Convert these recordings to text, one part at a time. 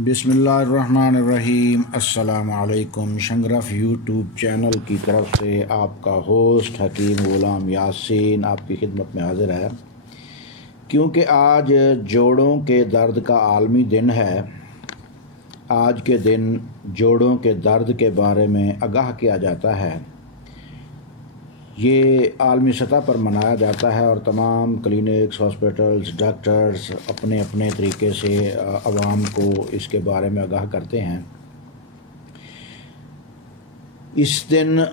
बिस्मिल्लाहिर्रहमानिर्रहीम। अस्सलाम वालेकुम। शंगरफ यूट्यूब चैनल की तरफ से आपका होस्ट हकीम ग़ुलाम यासीन आपकी खिदमत में हाज़िर है। क्योंकि आज जोड़ों के दर्द का आलमी दिन है, आज के दिन जोड़ों के दर्द के बारे में आगाह किया जाता है। ये आलमी सतह पर मनाया जाता है और तमाम क्लिनिक्स, हॉस्पिटल्स, डॉक्टर्स अपने अपने तरीके से आवाम को इसके बारे में आगाह करते हैं। इस दिन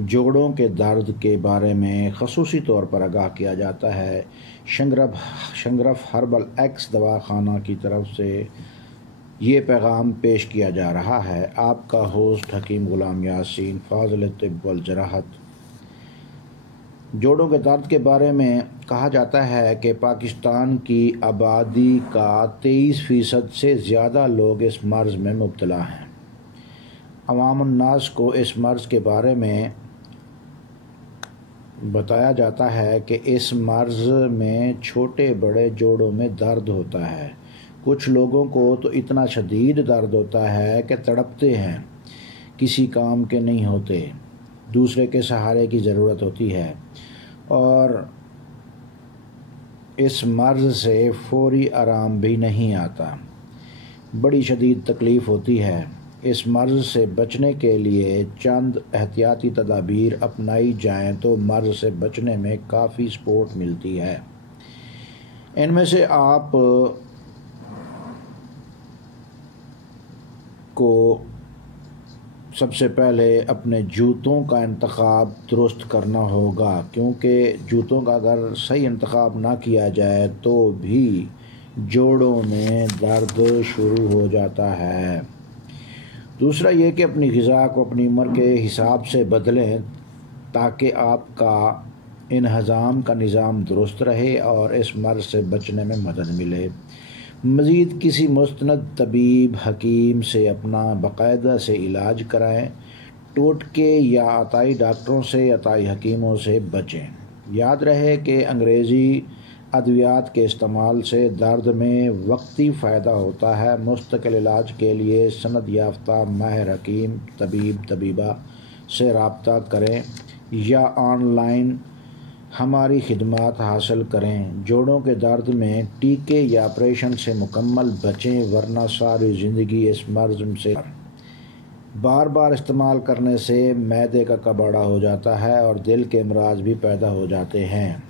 जोड़ों के दर्द के बारे में ख़ुसूसी तौर पर आगाह किया जाता है। शंगरफ हर्बल एक्स दवाखाना की तरफ से ये पैगाम पेश किया जा रहा है। आपका होस्ट हकीम ग़ुलाम यासीन, फाज़िल तिब वल जराहत। जोड़ों के दर्द के बारे में कहा जाता है कि पाकिस्तान की आबादी का 23% से ज़्यादा लोग इस मर्ज़ में मुब्तला हैं। अवामुन्नास को इस मर्ज़ के बारे में बताया जाता है कि इस मर्ज़ में छोटे बड़े जोड़ों में दर्द होता है। कुछ लोगों को तो इतना शदीद दर्द होता है कि तड़पते हैं, किसी काम के नहीं होते, दूसरे के सहारे की ज़रूरत होती है और इस मर्ज़ से फौरी आराम भी नहीं आता, बड़ी शदीद तकलीफ़ होती है। इस मर्ज़ से बचने के लिए चंद एहतियाती तदाबीर अपनाई जाएं तो मर्ज़ से बचने में काफ़ी सपोर्ट मिलती है। इनमें से आप को सबसे पहले अपने जूतों का इंतखाब दुरुस्त करना होगा, क्योंकि जूतों का अगर सही इंतखाब ना किया जाए तो भी जोड़ों में दर्द शुरू हो जाता है। दूसरा ये कि अपनी ग़िज़ा को अपनी उम्र के हिसाब से बदलें ताकि आपका इन्हज़ाम का निज़ाम दुरुस्त रहे और इस मर्ज़ से बचने में मदद मिले। मज़ीद किसी मुस्तनद तबीब हकीम से अपना बाकायदा से इलाज कराएं। टोटके या अताई डॉक्टरों से, अताई हकीमों से बचें। याद रहे कि अंग्रेज़ी अद्वियात के इस्तेमाल से दर्द में वक्ती फ़ायदा होता है। मुस्तकिल इलाज के लिए सनद याफ्ता माहिर हकीम, तबीब, तबीबा से रब्ता करें या ऑनलाइन हमारी खिदमात हासिल करें। जोड़ों के दर्द में टीके या ऑपरेशन से मुकम्मल बचें, वरना सारी ज़िंदगी इस मर्ज़ से बार बार इस्तेमाल करने से मैदे का कबाड़ा हो जाता है और दिल के अमराज भी पैदा हो जाते हैं।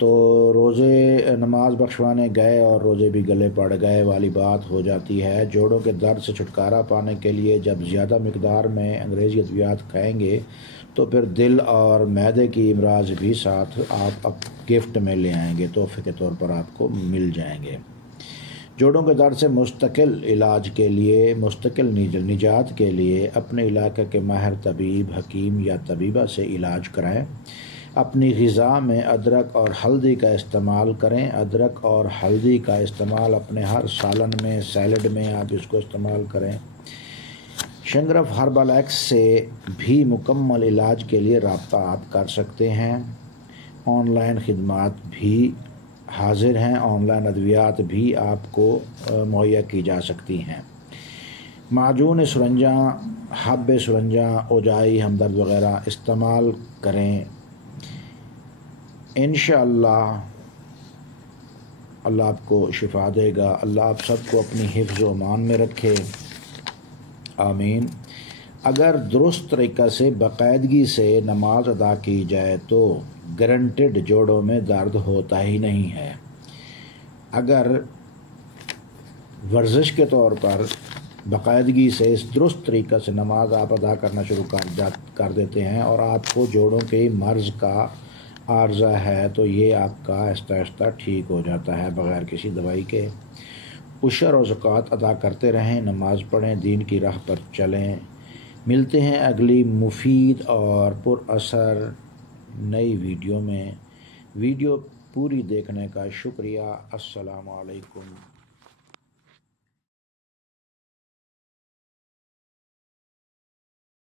तो रोज़े नमाज बख्शवाने गए और रोज़े भी गले पड़ गए वाली बात हो जाती है। जोड़ों के दर्द से छुटकारा पाने के लिए जब ज़्यादा मिकदार में अंग्रेज़ी अद्वियात खाएंगे तो फिर दिल और मैदे की अमराज भी साथ आप गिफ्ट में ले आएंगे, तोहफे के तौर पर आपको मिल जाएंगे। जोड़ों के दर्द से मुस्तकिल इलाज के लिए, मुस्तकिल निजात के लिए अपने इलाके के माहिर तबीब, हकीम या तबीबा से इलाज कराएं। अपनी ग़िज़ा में अदरक और हल्दी का इस्तेमाल करें। अदरक और हल्दी का इस्तेमाल अपने हर सालन में, सैलड में आप इसको इस्तेमाल करें। शंगरफ हर्बल एक्स से भी मुकम्मल इलाज के लिए रब्ता आप कर सकते हैं। ऑनलाइन खिदमात भी हाजिर हैं, ऑनलाइन अद्वियात भी आपको मुहैया की जा सकती हैं। माजून सुरंजा, हब्ब सुरंजा, ओजाई, हमदर्द वग़ैरह इस्तेमाल करें। इंशाअल्लाह अल्लाह आपको शिफा देगा। अल्लाह आप सबको अपनी हिफ्ज़ व अमान में रखे, आमीन। अगर दुरुस्त तरीक़ा से बाकायदगी से नमाज अदा की जाए तो गारंटेड जोड़ों में दर्द होता ही नहीं है। अगर वर्जिश के तौर पर बाकायदगी से इस दुरुस्त तरीक़ा से नमाज आप अदा करना शुरू कर देते हैं और आपको जोड़ों के मर्ज़ का आर्ज़ा है तो ये आपका आहिस्ता आहिस्ता ठीक हो जाता है बग़ैर किसी दवाई के। उशर और ज़कात अदा करते रहें, नमाज़ पढ़ें, दीन की राह पर चलें। मिलते हैं अगली मुफीद और पुरअसर नई वीडियो में। वीडियो पूरी देखने का शुक्रिया। अस्सलामु अलैकुम।